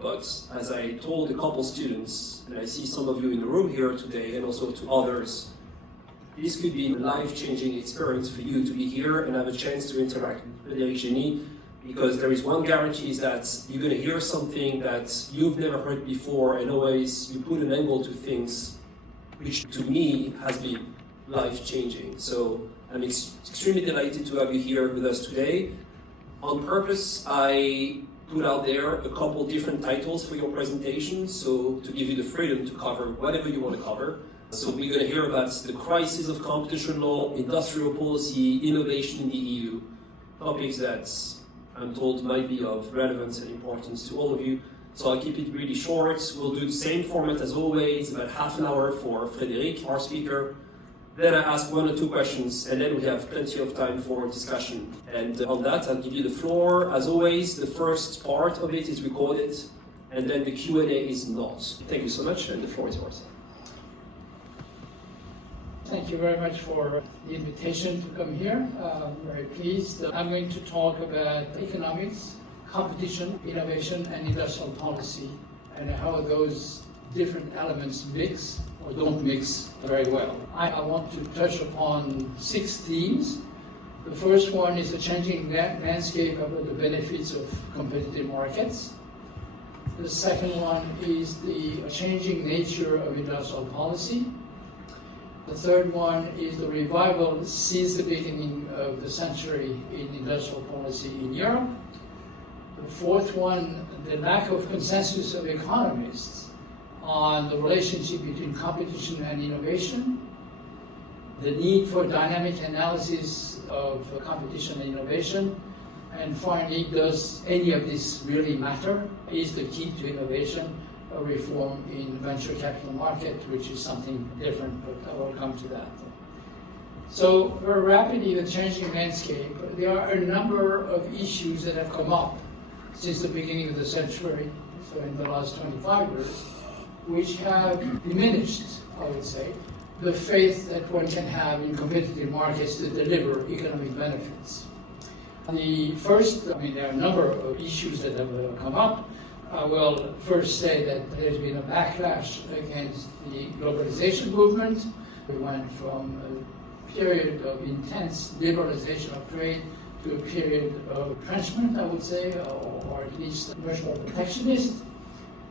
But as I told a couple students, and I see some of you in the room here today, and also to others, this could be a life-changing experience for you to be here and have a chance to interact with Frédéric, because there is one guarantee, is that you're going to hear something that you've never heard before, and always you put an angle to things, which to me has been life-changing. So I'm extremely delighted to have you here with us today. On purpose, I put out there a couple different titles for your presentation, so to give you the freedom to cover whatever you want to cover. So we're going to hear about the crisis of competition law, industrial policy, innovation in the EU, topics that I'm told might be of relevance and importance to all of you. So I'll keep it really short. We'll do the same format as always, about half an hour for Frédéric, our speaker. Then I ask 1 or 2 questions, and then we have plenty of time for discussion. And on that, I'll give you the floor. As always, the first part of it is recorded, and then the Q&A is not. Thank you so much, and the floor is yours. Thank you very much for the invitation to come here. I'm very pleased. I'm going to talk about economics, competition, innovation, and industrial policy, and how those different elements mix or don't mix very well. I want to touch upon 6 themes. The first one is the changing landscape of the benefits of competitive markets. The second one is the changing nature of industrial policy. The third one is the revival since the beginning of the century in industrial policy in Europe. The fourth one, the lack of consensus of economists on the relationship between competition and innovation. The need for dynamic analysis of competition and innovation. And finally, does any of this really matter? Is the key to innovation a reform in venture capital market, which is something different, but I will come to that. So very rapidly, the changing landscape, there are a number of issues that have come up since the beginning of the century, so in the last 25 years, which have diminished, I would say, the faith that one can have in competitive markets to deliver economic benefits. The first, there are a number of issues that have come up. I will first say that there's been a backlash against the globalization movement. We went from a period of intense liberalization of trade to a period of retrenchment, I would say, or at least much more protectionist.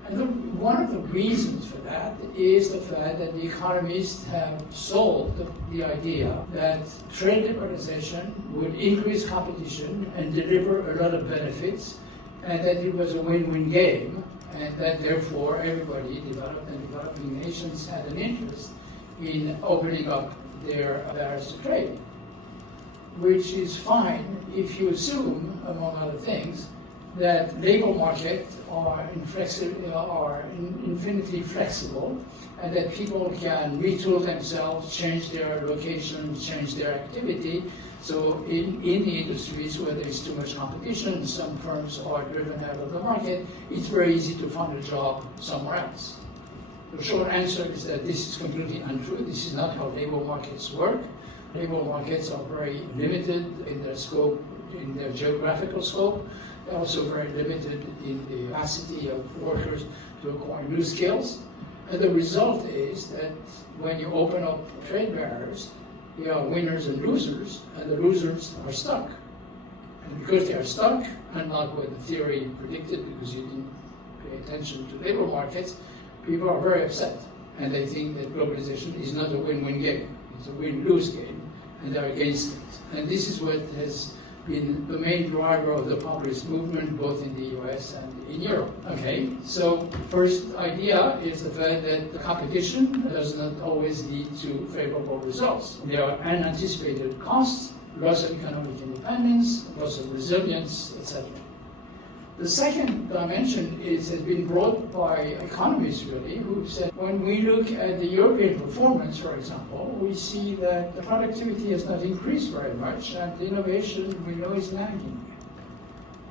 And one of the reasons for that is the fact that the economists have sold the idea that trade liberalization would increase competition and deliver a lot of benefits, and that it was a win-win game, and that therefore everybody, developed and developing nations, had an interest in opening up their barriers to trade, which is fine if you assume, among other things, that labor markets are infinitely flexible, and that people can retool themselves, change their location, change their activity. So in the industries where there is too much competition, some firms are driven out of the market, it's very easy to find a job somewhere else. The short answer is that this is completely untrue. This is not how labor markets work. Labor markets are very limited in their scope, in their geographical scope. They're also very limited in the capacity of workers to acquire new skills. And the result is that when you open up trade barriers, you have winners and losers, and the losers are stuck. And because they are stuck, unlike what the theory predicted, because you didn't pay attention to labor markets, people are very upset. And they think that globalization is not a win-win game. It's a win-lose game, and they're against it. And this is what has been the main driver of the populist movement, both in the US and in Europe. Okay, so first idea is the fact that the competition does not always lead to favorable results. There are unanticipated costs, loss of economic independence, loss of resilience, etc. The second dimension has been brought by economists, really, who said when we look at the European performance, for example, we see that the productivity has not increased very much, and the innovation we know is lagging.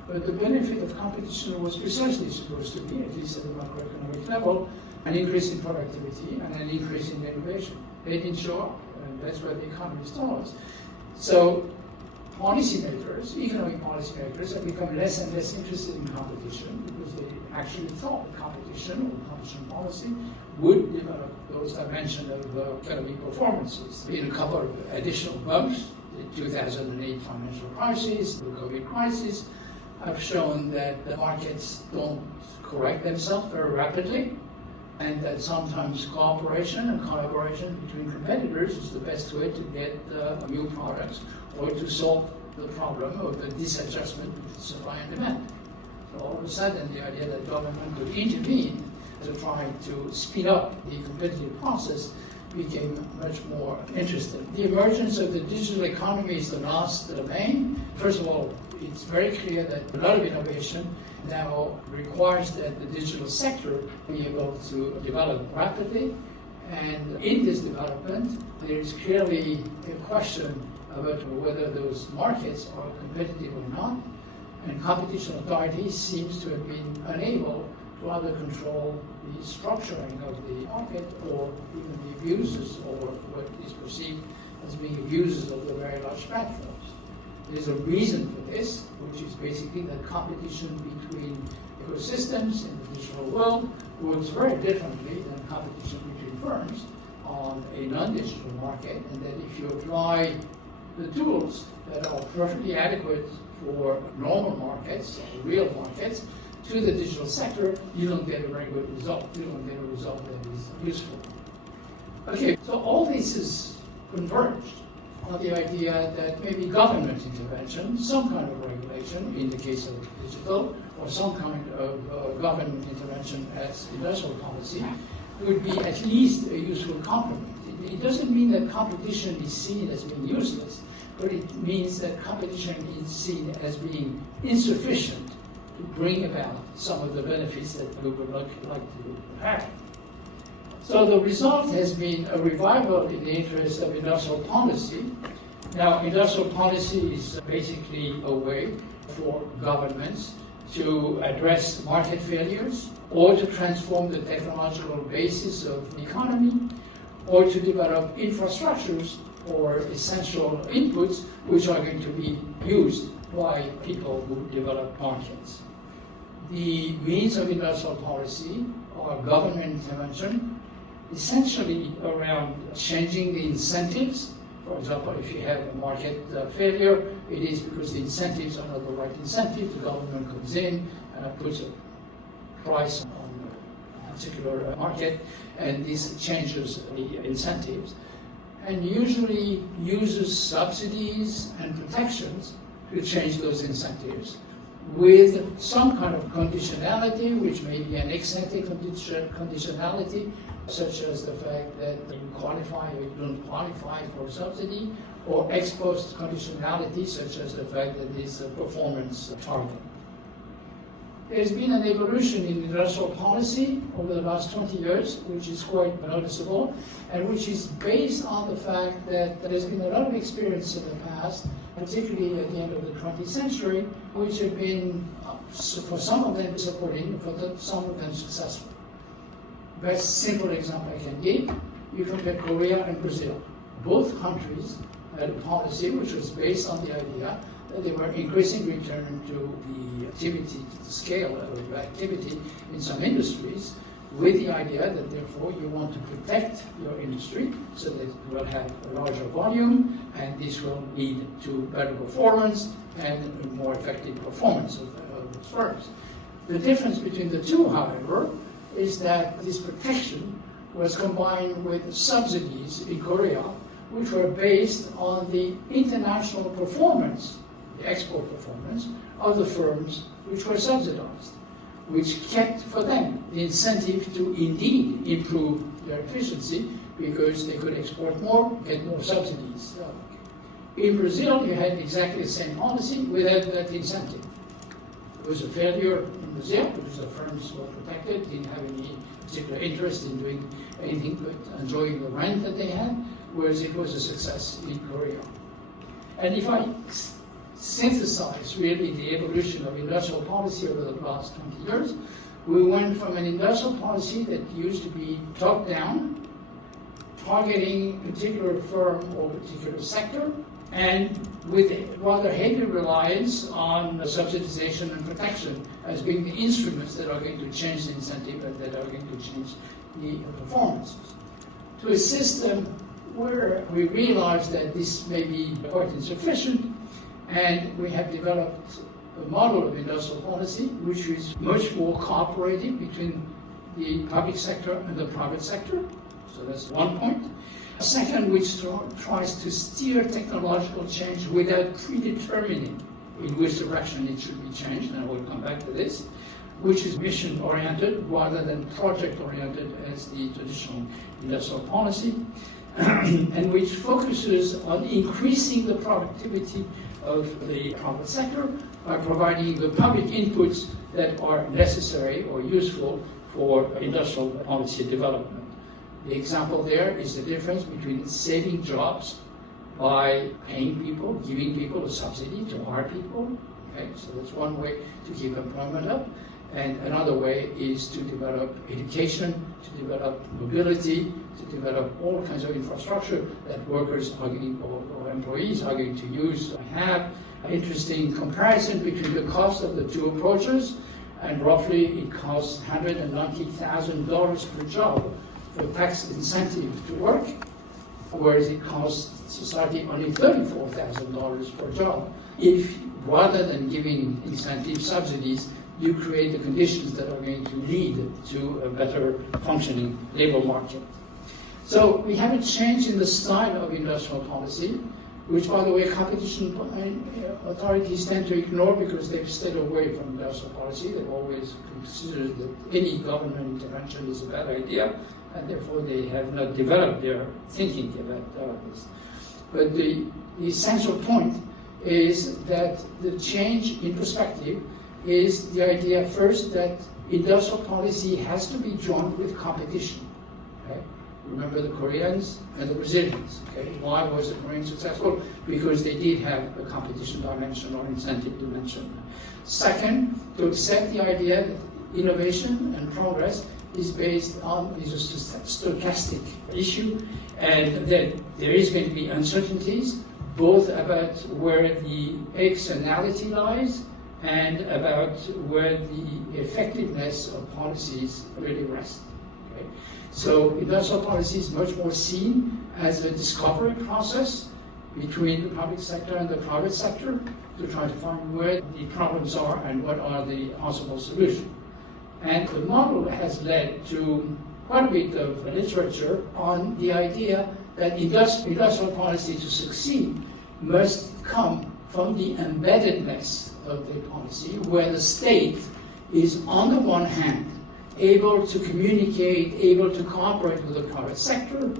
But the benefit of competition was precisely supposed to be, at least at the macroeconomic level, an increase in productivity and an increase in innovation. They didn't show up, and that's what the economists told us. So policymakers, economic policymakers, have become less and less interested in competition because they actually thought competition or competition policy would develop those dimensions of economic performances. In a couple of additional bumps, the 2008 financial crisis, the COVID crisis, have shown that the markets don't correct themselves very rapidly, and that sometimes cooperation and collaboration between competitors is the best way to get new products or to solve the problem of the disadjustment between supply and demand. So all of a sudden, the idea that government could intervene to try to speed up the competitive process became much more interesting. The emergence of the digital economy is the last domain. First of all, it's very clear that a lot of innovation now requires that the digital sector be able to develop rapidly. And in this development, there is clearly a question about whether those markets are competitive or not. And competition authorities seems to have been unable to either control the structuring of the market or even the abuses or what is perceived as being abuses of the very large platforms. There's a reason for this, which is basically that competition between ecosystems in the digital world works very differently than competition between firms on a non-digital market, and that if you apply the tools that are perfectly adequate for normal markets, real markets, to the digital sector, you don't get a very good result. You don't get a result that is useful. Okay, so all this is converged on the idea that maybe government intervention, some kind of regulation, in the case of digital, or some kind of government intervention as industrial policy, would be at least a useful complement. It doesn't mean that competition is seen as being useless, but it means that competition is seen as being insufficient to bring about some of the benefits that we would like to have. So the result has been a revival in the interest of industrial policy. Now, industrial policy is basically a way for governments to address market failures or to transform the technological basis of the economy or to develop infrastructures or essential inputs which are going to be used by people who develop markets. The means of industrial policy or government intervention essentially around changing the incentives. For example, if you have a market failure, it is because the incentives are not the right incentives. The government comes in and puts a price on a particular market, and this changes the incentives. And usually uses subsidies and protections to change those incentives with some kind of conditionality, which may be an ex-ante conditionality, such as the fact that you qualify or you don't qualify for a subsidy, or ex-post conditionality, such as the fact that it's a performance target. There's been an evolution in industrial policy over the last 20 years, which is quite noticeable, and which is based on the fact that there's been a lot of experience in the past, particularly at the end of the 20th century, which have been, for some of them, disappointing, for some of them successful. Best simple example I can give, you compare Korea and Brazil. Both countries had a policy which was based on the idea that they were increasing return to the activity, to the scale of activity in some industries, with the idea that therefore you want to protect your industry so that it will have a larger volume, and this will lead to better performance and more effective performance of those firms. The difference between the two, however, is that this protection was combined with subsidies in Korea, which were based on the international performance, the export performance, of the firms which were subsidized, which kept for them the incentive to indeed improve their efficiency because they could export more, get more subsidies. In Brazil, you had exactly the same policy without that incentive. It was a failure in Brazil because the firms were protected, didn't have any particular interest in doing anything but enjoying the rent that they had, whereas it was a success in Korea. And if I synthesize really the evolution of industrial policy over the last 20 years, we went from an industrial policy that used to be top-down, targeting a particular firm or particular sector, and with a rather heavy reliance on subsidization and protection as being the instruments that are going to change the incentive and that are going to change the performances. To a system where we realize that this may be quite insufficient, and we have developed a model of industrial policy which is much more cooperative between the public sector and the private sector. So that's one point. Second, which tries to steer technological change without predetermining in which direction it should be changed, and I will come back to this, which is mission-oriented rather than project-oriented as the traditional industrial policy, and which focuses on increasing the productivity of the private sector by providing the public inputs that are necessary or useful for industrial policy development. The example there is the difference between saving jobs by paying people, giving people a subsidy to hire people. Okay, so that's one way to keep employment up. And another way is to develop education, to develop mobility, to develop all kinds of infrastructure that workers are going, or employees are going to use. I have an interesting comparison between the cost of the two approaches, and roughly it costs $190,000 per job for tax incentive to work, whereas it costs society only $34,000 per job. If rather than giving incentive subsidies, you create the conditions that are going to lead to a better functioning labor market. So we have a change in the style of industrial policy, which, by the way, competition authorities tend to ignore because they've stayed away from industrial policy. They've always considered that any government intervention is a bad idea, and therefore they have not developed their thinking about this. But the essential point is that the change in perspective is the idea first that industrial policy has to be joined with competition. Okay? Remember the Koreans and the Brazilians. Okay? Why was the Korean successful? Because they did have a competition dimension or incentive dimension. Second, to accept the idea that innovation and progress is based on a stochastic issue, and that there is going to be uncertainties both about where the externality lies and about where the effectiveness of policies really rest. Okay? So industrial policy is much more seen as a discovery process between the public sector and the private sector to try to find where the problems are and what are the possible solutions. And the model has led to quite a bit of literature on the idea that industrial policy to succeed must come from the embeddedness of the policy, where the state is, on the one hand, able to communicate, able to cooperate with the private sector,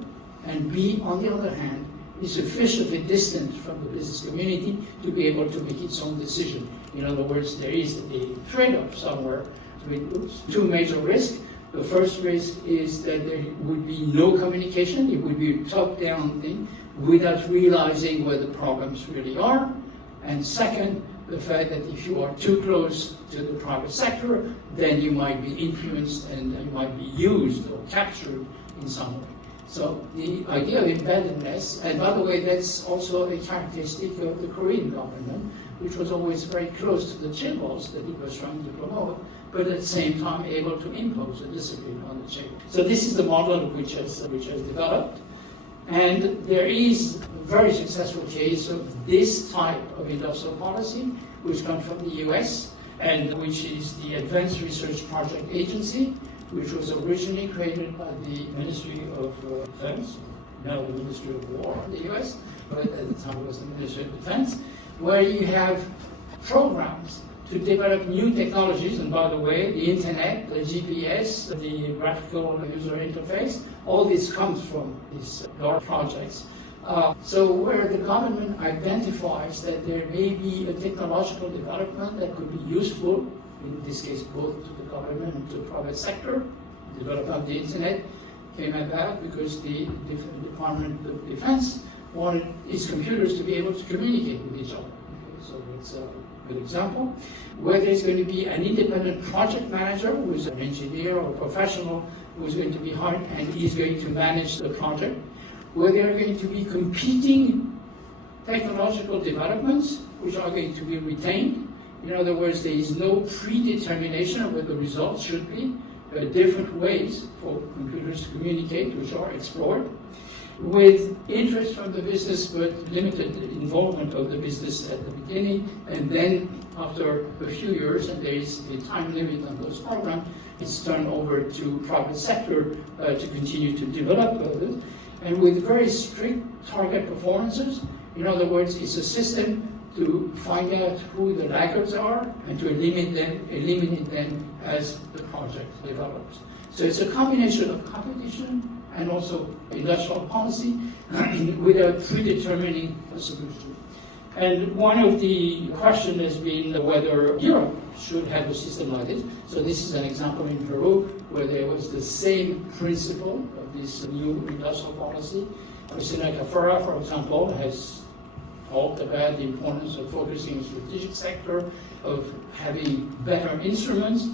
and B, on the other hand, is sufficiently distant from the business community to be able to make its own decision. In other words, there is a trade-off somewhere between two major risks. The first risk is that there would be no communication. It would be a top-down thing without realizing where the problems really are. And second, the fact that if you are too close to the private sector, then you might be influenced and you might be used or captured in some way. So the idea of embeddedness, and by the way, that's also a characteristic of the Korean government, which was always very close to the chaebols that it was trying to promote, but at the same time able to impose a discipline on the chaebol. So this is the model which has developed. And there is a very successful case of this type of industrial policy, which comes from the US, and which is the Advanced Research Project Agency, which was originally created by the Ministry of Defense, now the Ministry of War in the US, but at the time it was the Ministry of Defense, where you have programs to develop new technologies, and by the way, the internet, the GPS, the graphical user interface, all this comes from these large projects. So where the government identifies that there may be a technological development that could be useful, in this case both to the government and to the private sector, development of the internet came about because the Department of Defense wanted its computers to be able to communicate with each other. Okay, so it's a good example. Where there's going to be an independent project manager who is an engineer or professional who is going to be hired and is going to manage the project. Where there are going to be competing technological developments which are going to be retained. In other words, there is no predetermination of what the results should be. There are different ways for computers to communicate, which are explored, with interest from the business but limited involvement of the business at the beginning, and then after a few years, and there is a time limit on those programs, it's turned over to private sector to continue to develop this, and with very strict target performances. In other words, it's a system to find out who the laggards are and to eliminate them as the project develops. So it's a combination of competition and also industrial policy without predetermining a solution. And one of the questions has been whether Europe should have a system like this. So this is an example in Peru where there was the same principle of this new industrial policy. President Cafera, for example, has talked about the importance of focusing on the strategic sector, of having better instruments,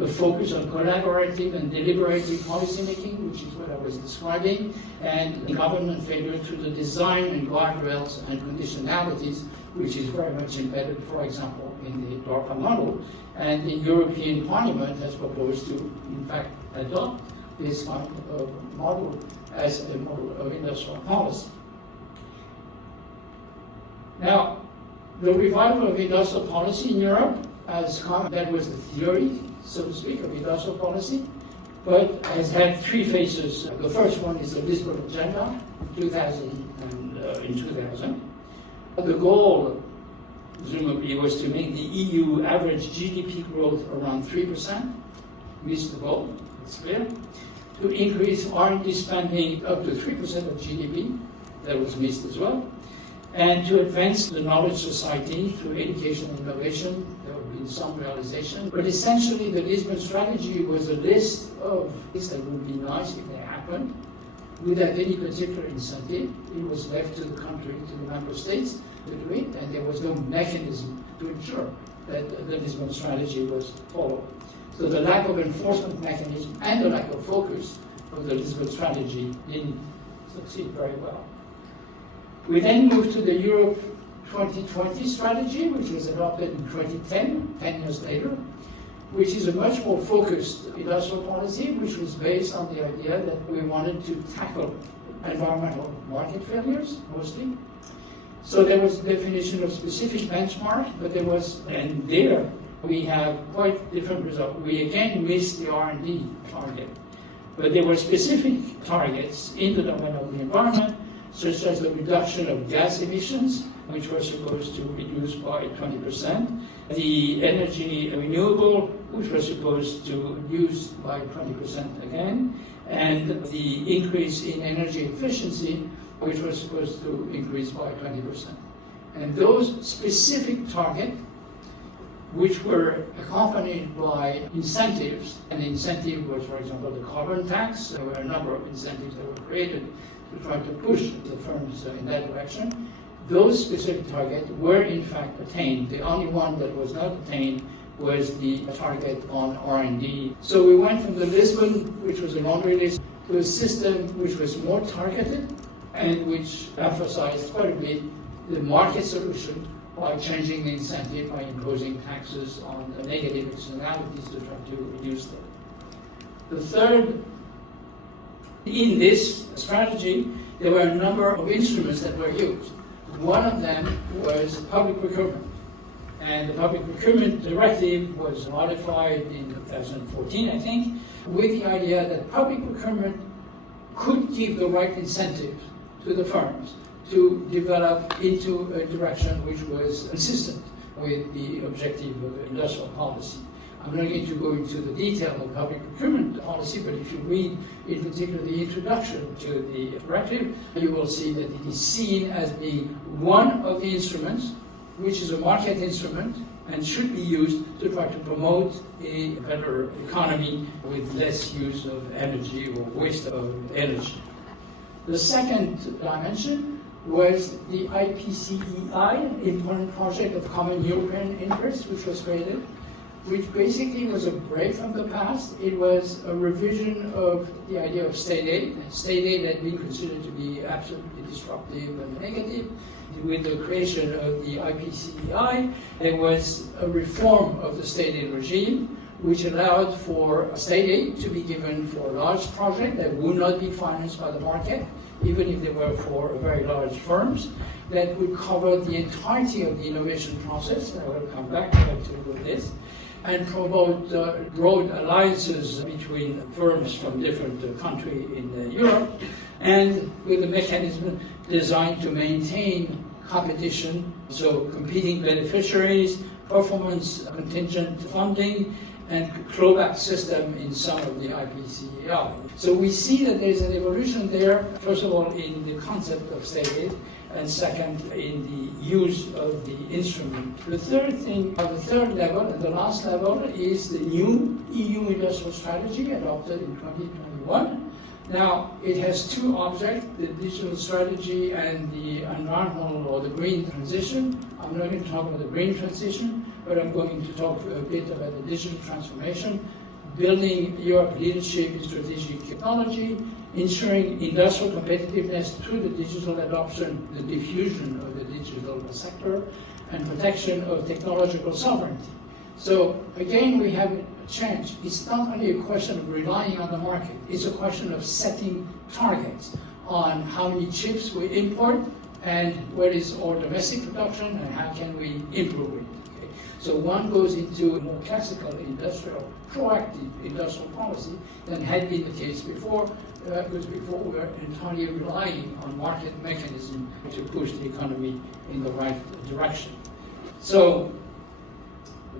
a focus on collaborative and deliberative policymaking, which is what I was describing, and government failure to the design and guardrails and conditionalities, which is very much embedded, for example, in the DARPA model. And the European Parliament has proposed to, in fact, adopt this kind of model as a model of industrial policy. Now, the revival of industrial policy in Europe has come, that was the theory, so to speak, of industrial policy, but has had three phases. The first one is the Lisbon Agenda, in 2000. The goal, presumably, was to make the EU average GDP growth around 3%, missed the goal, it's clear. To increase R&D spending up to 3% of GDP, that was missed as well. And to advance the knowledge society through education and innovation, there have been some realization. But essentially, the Lisbon strategy was a list of things that would be nice if they happened, without any particular incentive. It was left to the country, to the member states to do it, and there was no mechanism to ensure that the Lisbon strategy was followed. So the lack of enforcement mechanism and the lack of focus of the Lisbon strategy didn't succeed very well. We then moved to the Europe 2020 strategy, which was adopted in 2010, 10 years later, which is a much more focused industrial policy, which was based on the idea that we wanted to tackle environmental market failures, mostly. So there was a definition of specific benchmark, but there was, and there we have quite different results. We again missed the R&D target, but there were specific targets in the domain of the environment, such as the reduction of gas emissions, which were supposed to reduce by 20%, the energy renewable, which was supposed to reduce by 20% again, and the increase in energy efficiency, which was supposed to increase by 20%. And those specific targets, which were accompanied by incentives, and the incentive was, for example, the carbon tax. There were a number of incentives that were created to try to push the firms in that direction. Those specific targets were in fact attained. The only one that was not attained was the target on R&D. So we went from the Lisbon, which was a laundry list, to a system which was more targeted and which emphasized quite a bit the market solution by changing the incentive, by imposing taxes on the negative externalities to try to reduce them. The third, in this strategy, there were a number of instruments that were used. One of them was public procurement. And the public procurement directive was modified in 2014, I think, with the idea that public procurement could give the right incentives to the firms to develop into a direction which was consistent with the objective of industrial policy. I'm not going to go into the detail of public procurement policy, but if you read in particular the introduction to the directive, you will see that it is seen as being one of the instruments, which is a market instrument and should be used to try to promote a better economy with less use of energy or waste of energy. The second dimension was the IPCEI, Important Project of Common European Interest, which was created, which basically was a break from the past. It was a revision of the idea of state aid. State aid had been considered to be absolutely disruptive and negative. With the creation of the IPCEI, there was a reform of the state aid regime, which allowed for state aid to be given for a large project that would not be financed by the market, even if they were for very large firms, that would cover the entirety of the innovation process, and I will come back to this, and promote broad alliances between firms from different countries in Europe, and with a mechanism designed to maintain competition, so competing beneficiaries, performance contingent funding, and clawback system in some of the IPCEI. So we see that there's an evolution there, first of all in the concept of state aid, and second in the use of the instrument. The third level, and the last level, is the new EU industrial strategy adopted in 2021. Now, it has two objects, the digital strategy and the environmental or the green transition. I'm not going to talk about the green transition, but I'm going to talk a bit about the digital transformation, building Europe leadership in strategic technology, ensuring industrial competitiveness through the digital adoption, the diffusion of the digital sector, and protection of technological sovereignty. So again, we have a change. It's not only a question of relying on the market, it's a question of setting targets on how many chips we import and what is our domestic production and how can we improve it. Okay? So one goes into a more classical industrial, proactive industrial policy than had been the case before, because before we were entirely relying on market mechanism to push the economy in the right direction. So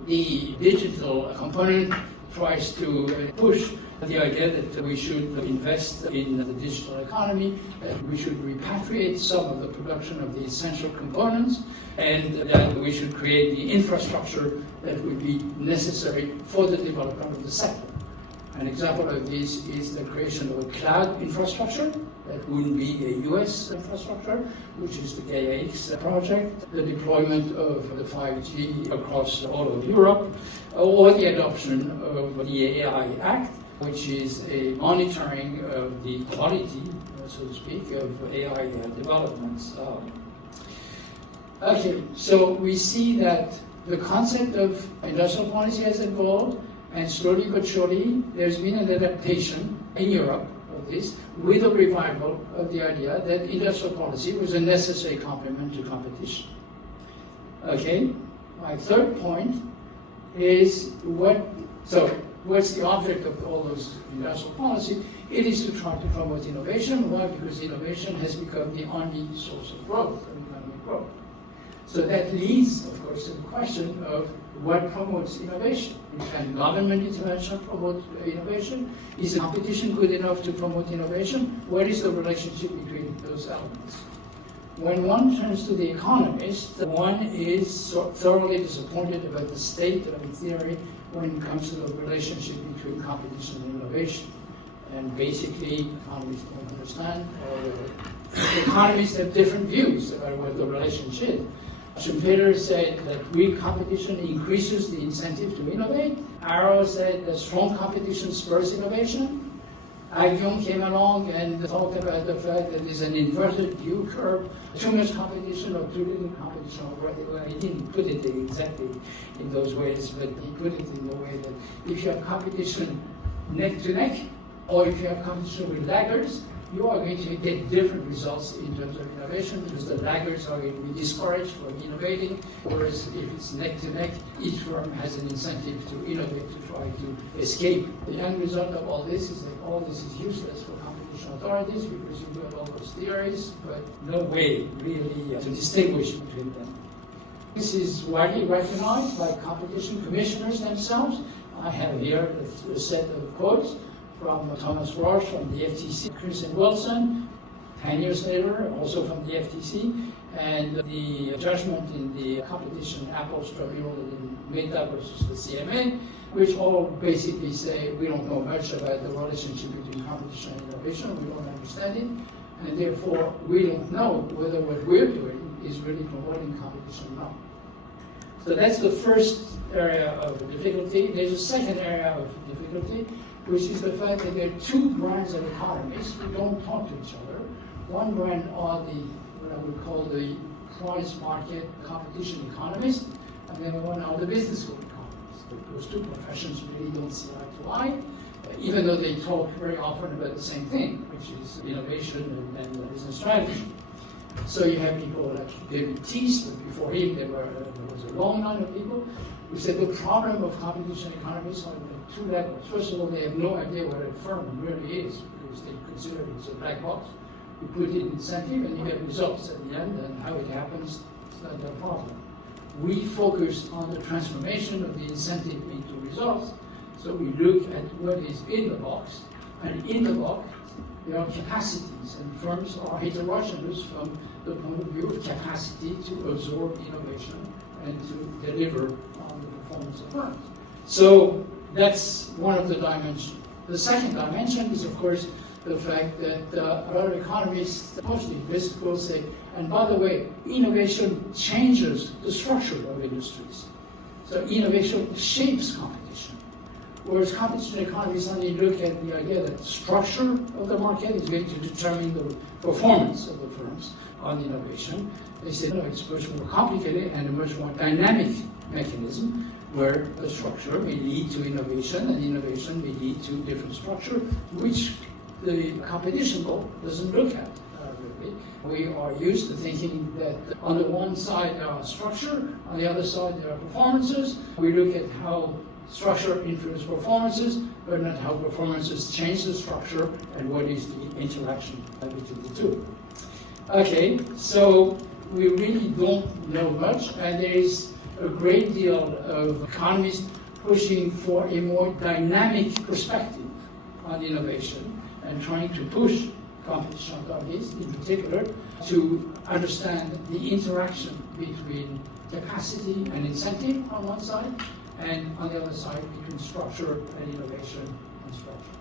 the digital component tries to push the idea that we should invest in the digital economy, that we should repatriate some of the production of the essential components, and that we should create the infrastructure that would be necessary for the development of the sector. An example of this is the creation of a cloud infrastructure that wouldn't be a US infrastructure, which is the GAIA-X project, the deployment of the 5G across all of Europe, or the adoption of the AI Act, which is a monitoring of the quality, so to speak, of AI developments. Okay, so we see that the concept of industrial policy has evolved, and slowly but surely, there's been an adaptation in Europe of this, with a revival of the idea that industrial policy was a necessary complement to competition. Okay, my third point is what's the object of all those industrial policy? It is to try to promote innovation. Why? Because innovation has become the only source of growth, economic growth. So that leads, of course, to the question of what promotes innovation. Can government intervention promote innovation? Is competition good enough to promote innovation? What is the relationship between those elements? When one turns to the economist, one is thoroughly disappointed about the state of theory when it comes to the relationship between competition and innovation. And basically, economists don't understand, or economists have different views about what the relationship is. Schumpeter said that weak competition increases the incentive to innovate. Arrow said that strong competition spurs innovation. Aguillon came along and talked about the fact that there's an inverted U curve, too much competition or too little competition. Well, he didn't put it exactly in those ways, but he put it in the way that if you have competition neck to neck, or if you have competition with laggards, you are going to get different results in terms of innovation, because the laggards are going to be discouraged from innovating, whereas if it's neck to neck, each firm has an incentive to innovate, to try to escape. The end result of all this is that all this is useless for competition authorities, because you build all those theories, but no way really to distinguish between them. This is widely recognized by competition commissioners themselves. I have here a set of quotes from Thomas Roche from the FTC, Chris and Wilson, 10 years later, also from the FTC, and the judgment in the competition Apples tribunal in Meta versus the CMA, which all basically say we don't know much about the relationship between competition and innovation, we don't understand it, and therefore we don't know whether what we're doing is really promoting competition or not. So that's the first area of difficulty. There's a second area of difficulty, which is the fact that there are two brands of economists who don't talk to each other. One brand are what I would call the price market competition economists, and the other one are the business school economists. Those two professions really don't see eye to eye, even though they talk very often about the same thing, which is innovation and business strategy. So you have people like David Teese, but before him there was a long line of people who said the problem of competition economists are at two levels. First of all, they have no idea what a firm really is, because they consider it as a black box. You put in incentive and you get results at the end, and how it happens, it's not their problem. We focus on the transformation of the incentive into results, so we look at what is in the box, and in the box there are capacities, and firms are heterogeneous from the point of view of capacity to absorb innovation and to deliver on the performance of firms. So that's one of the dimensions. The second dimension is, of course, the fact that a lot of economists, mostly business will say, and by the way, innovation changes the structure of industries. So innovation shapes competition. Whereas competition economists only look at the idea that the structure of the market is going to determine the performance of the firms on innovation. They say, no, it's much more complicated and a much more dynamic mechanism where the structure may lead to innovation and innovation may lead to different structure, which the competition law doesn't look at. Really. We are used to thinking that on the one side there are structure, on the other side there are performances. We look at how structure influences performances, but not how performances change the structure and what is the interaction between the two. Okay, so we really don't know much, and there is a great deal of economists pushing for a more dynamic perspective on innovation and trying to push competition authorities in particular to understand the interaction between capacity and incentive on one side, and on the other side between structure and innovation and structure.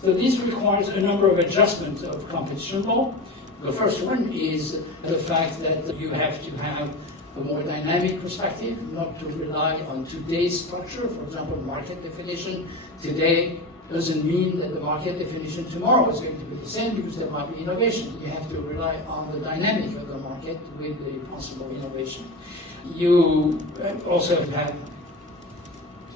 So this requires a number of adjustments of competition law. The first one is the fact that you have to have a more dynamic perspective, not to rely on today's structure. For example, market definition today doesn't mean that the market definition tomorrow is going to be the same, because there might be innovation. You have to rely on the dynamic of the market with the possible innovation. You also have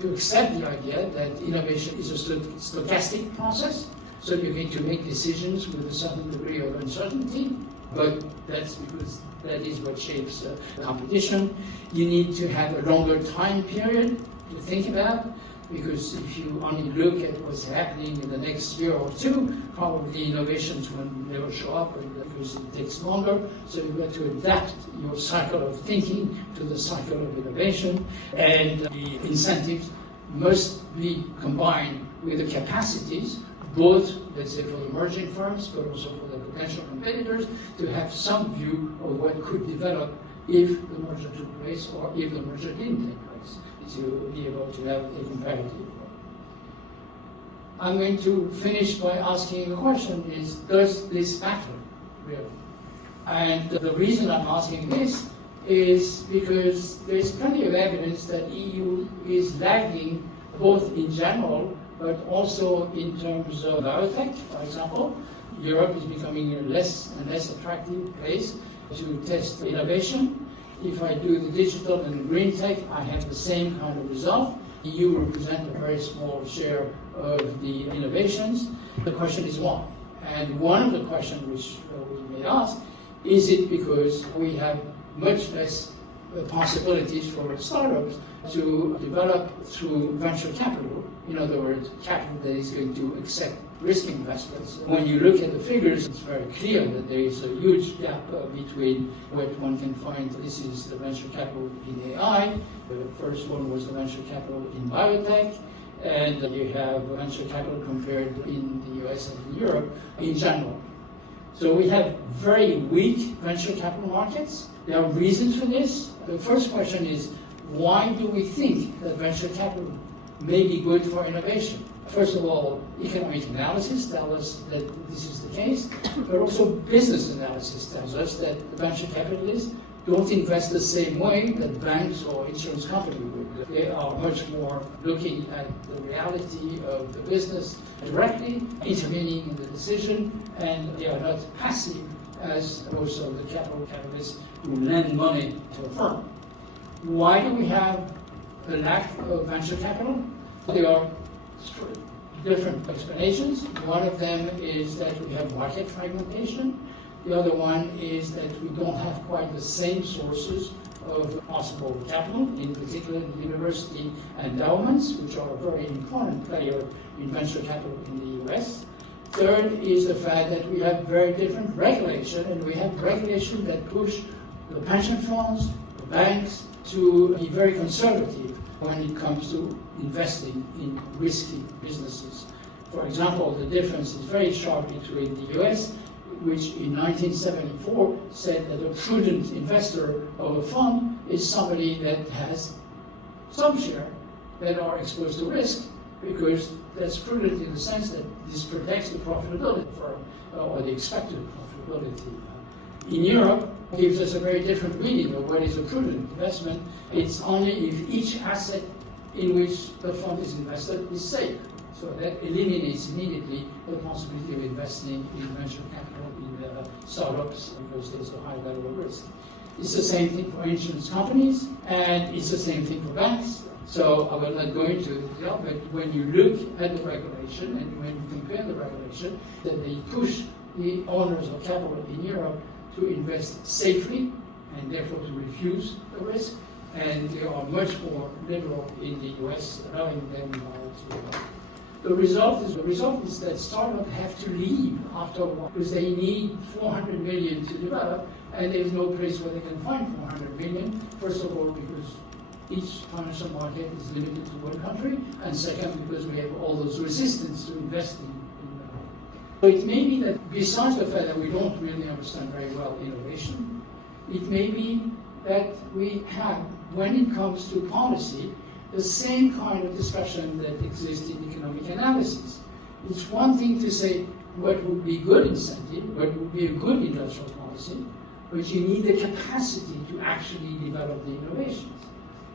to accept the idea that innovation is a stochastic process, so you're going to make decisions with a certain degree of uncertainty, but that's because that is what shapes competition. You need to have a longer time period to think about, because if you only look at what's happening in the next year or two, probably innovations will never show up because it takes longer. So you've got to adapt your cycle of thinking to the cycle of innovation, and the incentives must be combined with the capacities, both, let's say, for the emerging firms, but also for the potential competitors, to have some view of what could develop if the merger took place or if the merger didn't take place, to be able to have a competitive role. I'm going to finish by asking a question: does this matter, really? And the reason I'm asking this is because there's plenty of evidence that EU is lagging both in general, but also in terms of biotech, for example. Europe is becoming a less and less attractive place to test innovation. If I do the digital and green tech, I have the same kind of result. EU represents a very small share of the innovations. The question is why? And one of the questions which we may ask, is it because we have much less possibilities for startups to develop through venture capital? In other words, capital that is going to accept risk investments. When you look at the figures, it's very clear that there is a huge gap between what one can find. This is the venture capital in AI. The first one was the venture capital in biotech. And you have venture capital compared in the US and in Europe in general. So we have very weak venture capital markets. There are reasons for this. The first question is, why do we think that venture capital may be good for innovation? First of all, economic analysis tells us that this is the case, but also business analysis tells us that the venture capitalists don't invest the same way that banks or insurance companies would. They are much more looking at the reality of the business directly, intervening in the decision, and they are not passive as most of the capital capitalists who lend money to a firm. Why do we have a lack of venture capital? There are different explanations. One of them is that we have market fragmentation. The other one is that we don't have quite the same sources of possible capital, in particular the university endowments, which are a very important player in venture capital in the US. Third is the fact that we have very different regulation, and we have regulation that push the pension funds, the banks, to be very conservative when it comes to investing in risky businesses. For example, the difference is very sharp between the US, which in 1974 said that a prudent investor of a fund is somebody that has some share that are exposed to risk, because that's prudent in the sense that this protects the profitability firm or the expected profitability. In Europe, it gives us a very different reading of what is a prudent investment. It's only if each asset in which the fund is invested is safe. So that eliminates immediately the possibility of investing in venture capital in startups, because there's a high level of risk. It's the same thing for insurance companies, and it's the same thing for banks. So I will not go into detail, but when you look at the regulation and when you compare the regulation, that they push the owners of capital in Europe to invest safely and therefore to refuse the risk, and they are much more liberal in the US, allowing them to. The result is that startups have to leave after a while because they need 400 million to develop, and there is no place where they can find 400 million. First of all, because each financial market is limited to one country, and second, because we have all those resistance to investing in that. So it may be that besides the fact that we don't really understand very well innovation, it may be that we have, when it comes to policy, the same kind of discussion that exists in economic analysis. It's one thing to say what would be good incentive, what would be a good industrial policy, but you need the capacity to actually develop the innovations.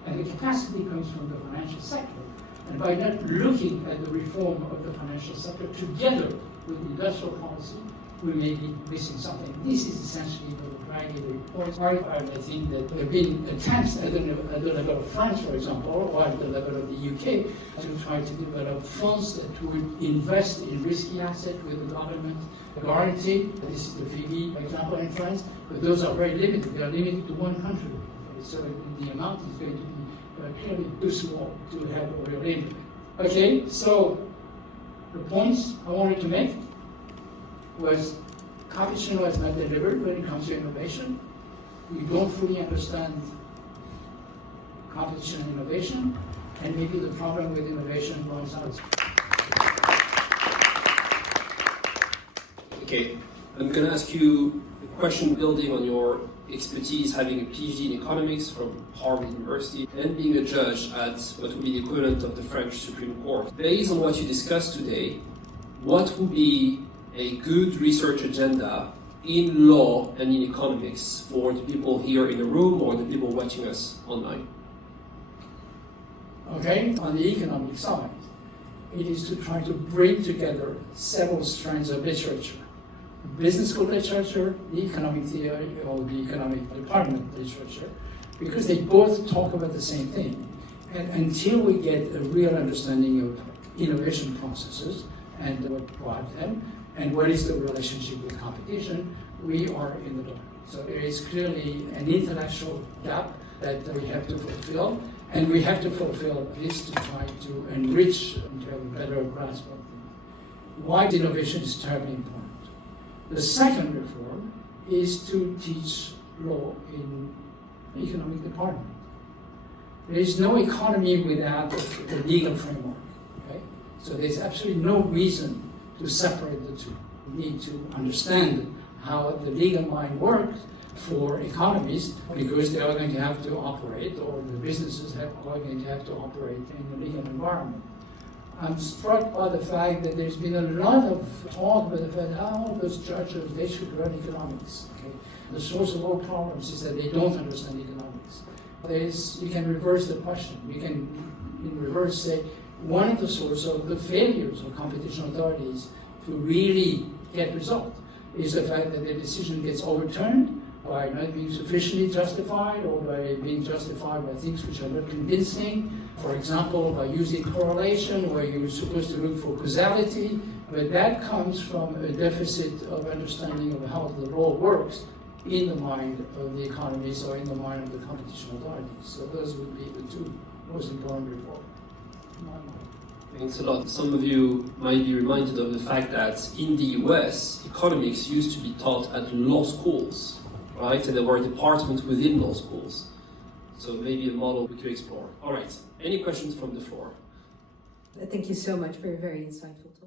And the capacity comes from the financial sector. And by not looking at the reform of the financial sector together with industrial policy, we may be missing something. This is essentially the Draghi report. I think that there have been attempts at the level of France, for example, or at the level of the UK, to try to develop funds that would invest in risky assets with the government guarantee. This is the VB example in France, but those are very limited. They are limited to one country. So the amount is going to be clearly too small to have a real impact. Okay, so the points I wanted to make was competition was not delivered when it comes to innovation. We don't fully understand competition and innovation, and maybe the problem with innovation runs out. Okay, I'm going to ask you a question building on your expertise, having a PhD in economics from Harvard University and being a judge at what would be the equivalent of the French Supreme Court. Based on what you discussed today, what would be a good research agenda in law and in economics for the people here in the room or the people watching us online? Okay, on the economic side, it is to try to bring together several strands of literature. Business school literature, the economic theory, or the economic department literature, because they both talk about the same thing. And until we get a real understanding of innovation processes and what drives them, and what is the relationship with competition, we are in the dark. So there is clearly an intellectual gap that we have to fulfill, and we have to fulfill this to try to enrich and to have a better grasp of why innovation is terribly important. The second reform is to teach law in the economic department. There is no economy without a legal framework. Okay? So there's absolutely no reason to separate the two. We need to understand how the legal mind works for economies, because they are going to have to operate, or the businesses are going to have to operate in the legal environment. I'm struck by the fact that there's been a lot of talk about the fact how those judges, they should run economics. Okay? The source of all problems is that they don't understand economics. You can reverse the question. You can, in reverse, say one of the sources of the failures of competition authorities to really get results is the fact that the decision gets overturned by not being sufficiently justified or by being justified by things which are not convincing. For example, by using correlation where you're supposed to look for causality, but that comes from a deficit of understanding of how the law works in the mind of the economists or in the mind of the competition authorities. So those would be the two most important reforms in my mind. Thanks a lot. Some of you might be reminded of the fact that in the US, economics used to be taught at law schools, right? And there were departments within law schools. So maybe a model we could explore. All right. Any questions from the floor? Thank you so much for your very insightful talk.